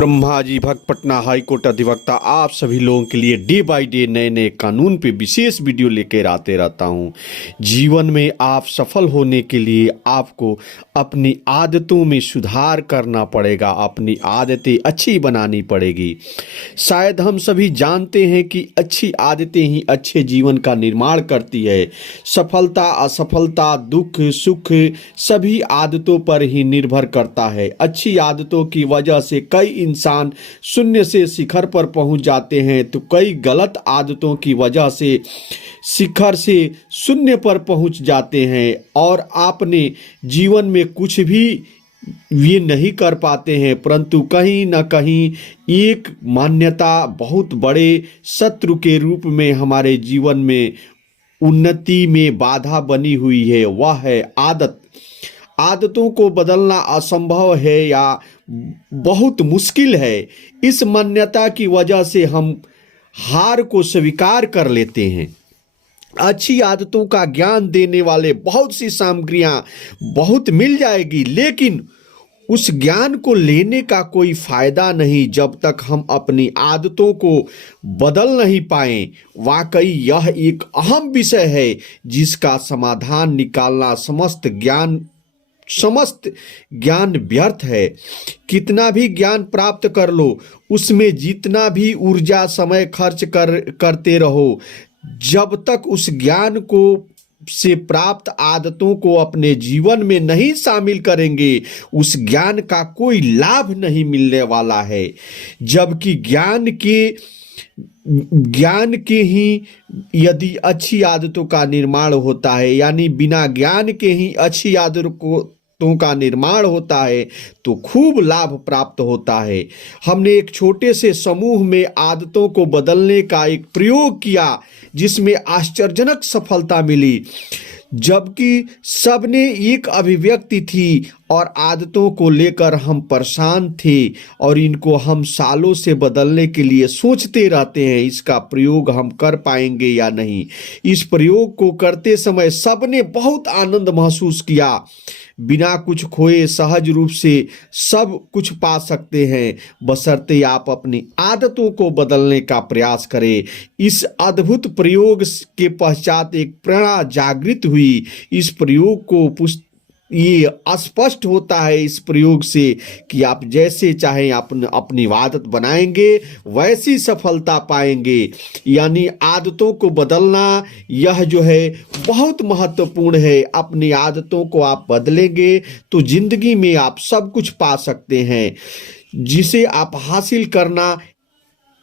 ब्रह्मा जी भक्त पटना हाईकोर्ट अधिवक्ता आप सभी लोगों के लिए डे बाय डे नए नए कानून पे विशेष वीडियो लेकर आते रहता हूँ। जीवन में आप सफल होने के लिए आपको अपनी आदतों में सुधार करना पड़ेगा, अपनी आदतें अच्छी बनानी पड़ेगी। शायद हम सभी जानते हैं कि अच्छी आदतें ही अच्छे जीवन का निर्माण करती है। सफलता असफलता दुख सुख सभी आदतों पर ही निर्भर करता है। अच्छी आदतों की वजह से कई इंसान शून्य से शिखर पर पहुंच जाते हैं, तो कई गलत आदतों की वजह से शिखर से शून्य पर पहुंच जाते हैं और आपने जीवन में कुछ भी ये नहीं कर पाते हैं। परंतु कहीं ना कहीं एक मान्यता बहुत बड़े शत्रु के रूप में हमारे जीवन में उन्नति में बाधा बनी हुई है, वह है आदत। आदतों को बदलना असंभव है या बहुत मुश्किल है। इस मान्यता की वजह से हम हार को स्वीकार कर लेते हैं। अच्छी आदतों का ज्ञान देने वाले बहुत सी सामग्रियां बहुत मिल जाएगी, लेकिन उस ज्ञान को लेने का कोई फायदा नहीं जब तक हम अपनी आदतों को बदल नहीं पाए। वाकई यह एक अहम विषय है जिसका समाधान निकालना समस्त ज्ञान व्यर्थ है। कितना भी ज्ञान प्राप्त कर लो, उसमें जितना भी ऊर्जा समय खर्च करते रहो, जब तक उस ज्ञान को से प्राप्त आदतों को अपने जीवन में नहीं शामिल करेंगे, उस ज्ञान का कोई लाभ नहीं मिलने वाला है। जबकि ज्ञान के ही यदि अच्छी आदतों का निर्माण होता है, यानी बिना ज्ञान के ही अच्छी आदतों का निर्माण होता है, तो खूब लाभ प्राप्त होता है। हमने एक छोटे से समूह में आदतों को बदलने का एक प्रयोग किया जिसमें आश्चर्यजनक सफलता मिली। जबकि सबने एक अभिव्यक्ति थी और आदतों को लेकर हम परेशान थे और इनको हम सालों से बदलने के लिए सोचते रहते हैं, इसका प्रयोग हम कर पाएंगे या नहीं। इस प्रयोग को करते समय सबने बहुत आनंद महसूस किया। बिना कुछ खोए सहज रूप से सब कुछ पा सकते हैं, बशर्ते आप अपनी आदतों को बदलने का प्रयास करें। इस अद्भुत प्रयोग के पश्चात एक प्रेरणा जागृत हुई। इस प्रयोग को ये स्पष्ट होता है इस प्रयोग से कि आप जैसे चाहें अपनी आदत बनाएंगे वैसी सफलता पाएंगे। यानी आदतों को बदलना यह जो है बहुत महत्वपूर्ण है। अपनी आदतों को आप बदलेंगे तो जिंदगी में आप सब कुछ पा सकते हैं। जिसे आप हासिल करना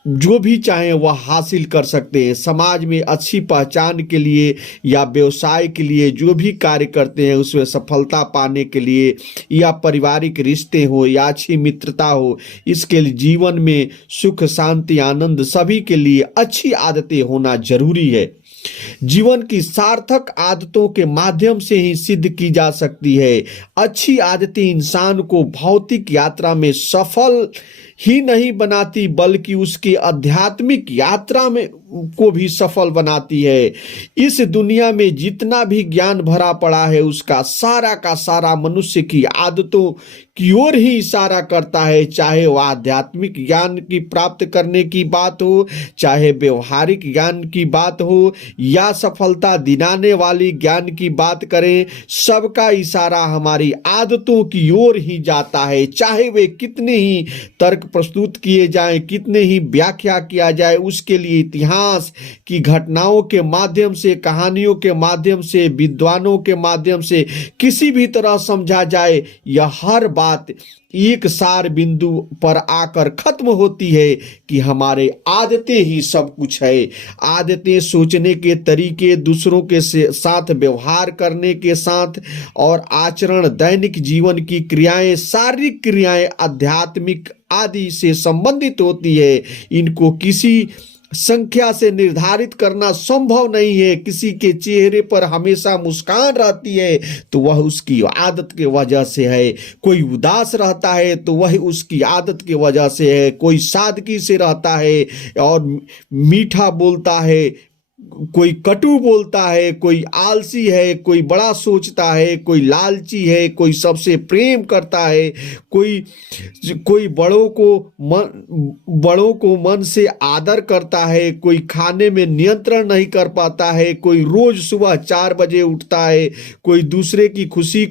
जो भी चाहें वह हासिल कर सकते हैं। समाज में अच्छी पहचान के लिए या व्यवसाय के लिए जो भी कार्य करते हैं उसमें सफलता पाने के लिए, या पारिवारिक रिश्ते हो या अच्छी मित्रता हो, इसके लिए जीवन में सुख शांति आनंद सभी के लिए अच्छी आदतें होना जरूरी है। जीवन की सार्थक आदतों के माध्यम से ही सिद्ध की जा सकती है। अच्छी आदतें इंसान को भौतिक यात्रा में सफल ही नहीं बनाती बल्कि उसकी आध्यात्मिक यात्रा में को भी सफल बनाती है। इस दुनिया में जितना भी ज्ञान भरा पड़ा है उसका सारा का सारा मनुष्य की आदतों की ओर ही इशारा करता है। चाहे वह आध्यात्मिक ज्ञान की प्राप्त करने की बात हो, चाहे व्यवहारिक ज्ञान की बात हो, या सफलता दिलाने वाली ज्ञान की बात करें, सबका इशारा हमारी आदतों की ओर ही जाता है। चाहे वे कितने ही तर्क प्रस्तुत किए जाएं, कितने ही व्याख्या किया जाए, उसके लिए इतिहास की घटनाओं के माध्यम से, कहानियों के माध्यम से, विद्वानों के माध्यम से किसी भी तरह समझा जाए, यह हर बात एक सार बिंदु पर आकर खत्म होती है कि हमारे आदतें ही सब कुछ है। आदतें सोचने के तरीके, दूसरों के साथ व्यवहार करने के साथ और आचरण, दैनिक जीवन की क्रियाएं, शारीरिक क्रियाएं, आध्यात्मिक आदि से संबंधित होती है। इनको किसी संख्या से निर्धारित करना संभव नहीं है। किसी के चेहरे पर हमेशा मुस्कान रहती है तो वह उसकी आदत के वजह से है। कोई उदास रहता है तो वह उसकी आदत के वजह से है। कोई सादगी से रहता है और मीठा बोलता है कोई कटु बोलता है, कोई आलसी है, कोई बड़ा सोचता है, कोई लालची है, कोई सबसे प्रेम करता है, कोई कोई बड़ों को मन से आदर करता है, कोई खाने में नियंत्रण नहीं कर पाता है, कोई रोज सुबह 4 बजे उठता है, कोई दूसरे की खुशी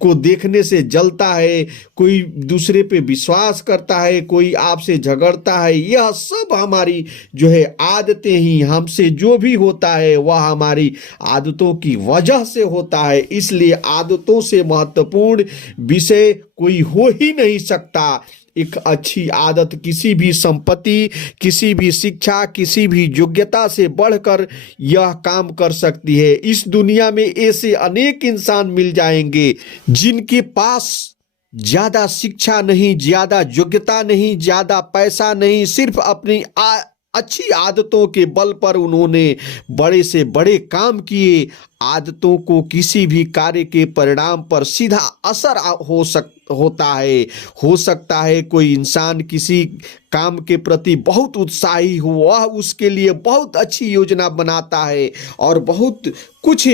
को देखने से जलता है, कोई दूसरे पे विश्वास करता है, कोई आपसे झगड़ता है। यह सब हमारी जो है आदतें ही, हमसे जो भी होता है वह हमारी आदतों की वजह से होता है। इसलिए आदतों से महत्वपूर्ण विषय कोई हो ही नहीं सकता। एक अच्छी आदत किसी भी संपत्ति, किसी भी शिक्षा, किसी भी योग्यता से बढ़कर यह काम कर सकती है। इस दुनिया में ऐसे अनेक इंसान मिल जाएंगे जिनके पास ज्यादा शिक्षा नहीं, ज्यादा योग्यता नहीं, ज्यादा पैसा नहीं, सिर्फ अपनी अच्छी आदतों के बल पर उन्होंने बड़े से बड़े काम किए। आदतों को किसी भी कार्य के परिणाम पर सीधा असर होता है। हो सकता है कोई इंसान किसी काम के प्रति बहुत उत्साही हो, वह उसके लिए बहुत अच्छी योजना बनाता है और बहुत कुछ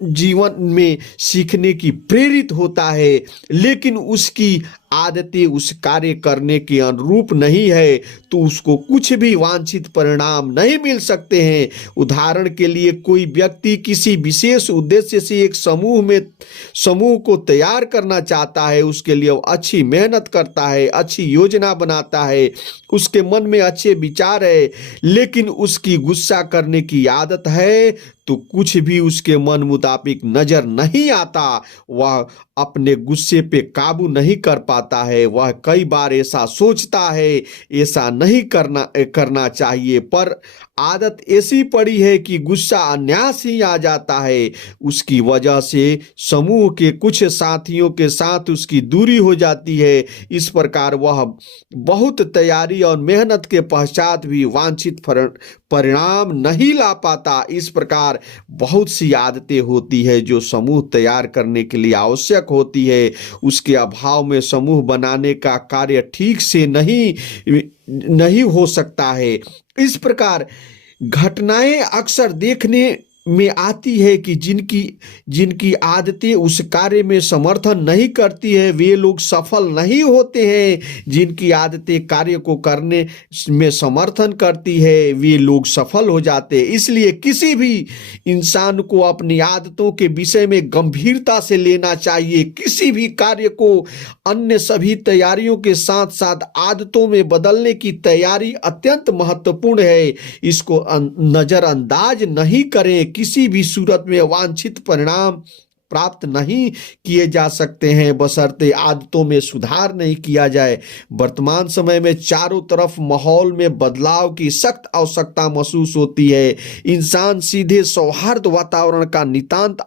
जीवन में सीखने की प्रेरित होता है, लेकिन उसकी आदतें उस कार्य करने के अनुरूप नहीं है तो उसको कुछ भी वांछित परिणाम नहीं मिल सकते हैं। उदाहरण के लिए कोई व्यक्ति किसी विशेष उद्देश्य से एक समूह को तैयार करना चाहता है, उसके लिए वो अच्छी मेहनत करता है, अच्छी योजना बनाता है, उसके मन में अच्छे विचार है, लेकिन उसकी गुस्सा करने की आदत है तो कुछ भी उसके मन मुताबिक नजर नहीं आता। वह अपने गुस्से पे काबू नहीं कर पाता है। वह कई बार ऐसा सोचता है ऐसा नहीं करना चाहिए, पर आदत ऐसी पड़ी है कि गुस्सा अनायास ही आ जाता है। उसकी वजह से समूह के कुछ साथियों के साथ उसकी दूरी हो जाती है। इस प्रकार वह बहुत तैयारी और मेहनत के पश्चात भी वांछित परिणाम नहीं ला पाता। इस प्रकार बहुत सी आदतें होती है जो समूह तैयार करने के लिए आवश्यक होती है। उसके अभाव में समूह बनाने का कार्य ठीक से नहीं हो सकता है। इस प्रकार घटनाएं अक्सर देखने में आती है कि जिनकी आदतें उस कार्य में समर्थन नहीं करती है वे लोग सफल नहीं होते हैं। जिनकी आदतें कार्य को करने में समर्थन करती है वे लोग सफल हो जाते हैं। इसलिए किसी भी इंसान को अपनी आदतों के विषय में गंभीरता से लेना चाहिए। किसी भी कार्य को अन्य सभी तैयारियों के साथ साथ आदतों में बदलने की तैयारी अत्यंत महत्वपूर्ण है। इसको नजरअंदाज नहीं करें। किसी भी सूरत में वांछित परिणाम प्राप्त नहीं किए जा सकते हैं बशर्ते आदतों में सुधार नहीं किया जाए। वर्तमान समय में चारों तरफ माहौल में बदलाव की सख्त आवश्यकता महसूस होती है। इंसान सीधे सौहार्द वातावरण का नितांत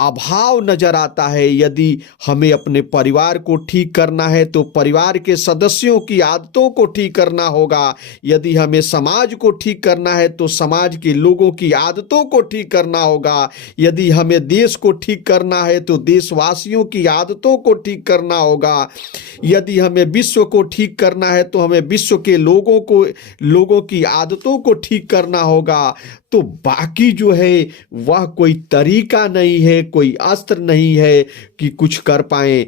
अभाव नजर आता है। यदि हमें अपने परिवार को ठीक करना है तो परिवार के सदस्यों की आदतों को ठीक करना होगा। यदि हमें समाज को ठीक करना है तो समाज के लोगों की आदतों को ठीक करना होगा। यदि हमें देश को ठीक करना है तो देशवासियों की आदतों को ठीक करना होगा। यदि हमें विश्व को ठीक करना है तो हमें विश्व के लोगों की आदतों को ठीक करना होगा। तो बाकी जो है वह कोई तरीका नहीं है, कोई अस्त्र नहीं है कि कुछ कर पाए।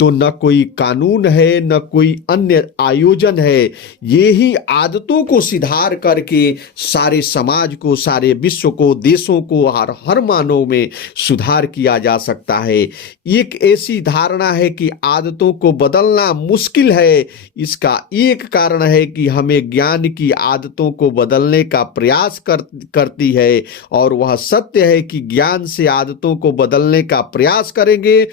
तो न कोई कानून है न कोई अन्य आयोजन है। ये ही आदतों को सुधार करके सारे समाज को, सारे विश्व को, देशों को, हर मानव में सुधार किया जा सकता है। एक ऐसी धारणा है कि आदतों को बदलना मुश्किल है। इसका एक कारण है कि हमें ज्ञान की आदतों को बदलने का प्रयास करती है और वह सत्य है कि ज्ञान से आदतों को बदलने का प्रयास करेंगे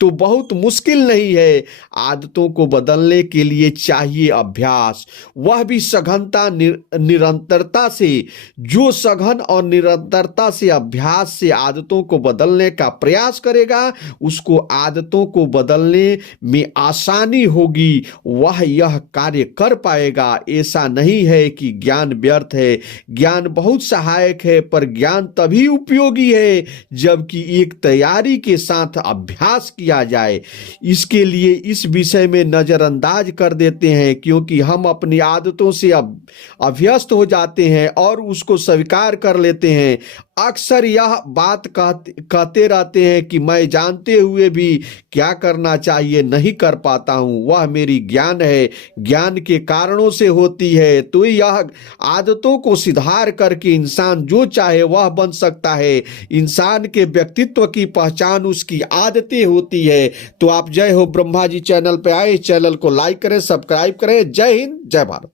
तो बहुत मुश्किल नहीं है। आदतों को बदलने के लिए चाहिए अभ्यास, वह भी सघनता निरंतरता से। जो सघन और निरंतरता से अभ्यास से आदतों को बदलने का प्रयास करेगा उसको आदतों को बदलने में आसानी होगी, वह यह कार्य कर पाएगा। ऐसा नहीं है कि ज्ञान व्यर्थ है। ज्ञान बहुत सहायक है पर ज्ञान तभी उपयोगी है जबकि एक तैयारी के साथ अभ्यास किया किया जाए, इसके लिए इस विषय में नज़रअंदाज कर देते हैं, क्योंकि हम अपनी आदतों से अब अभ्यस्त हो जाते हैं और उसको स्वीकार कर लेते हैं। अक्सर यह बात कहते रहते हैं कि मैं जानते हुए भी क्या करना चाहिए नहीं कर पाता हूँ, वह मेरी ज्ञान है, ज्ञान के कारणों से होती है। तो यह आदतों को सुधार करके इंसान जो चाहे वह बन सकता है। इंसान के व्यक्तित्व की पहचान उसकी आदतें होती है। तो आप जय हो ब्रह्मा जी चैनल पे आए, चैनल को लाइक करें, सब्सक्राइब करें। जय हिंद, जय भारत।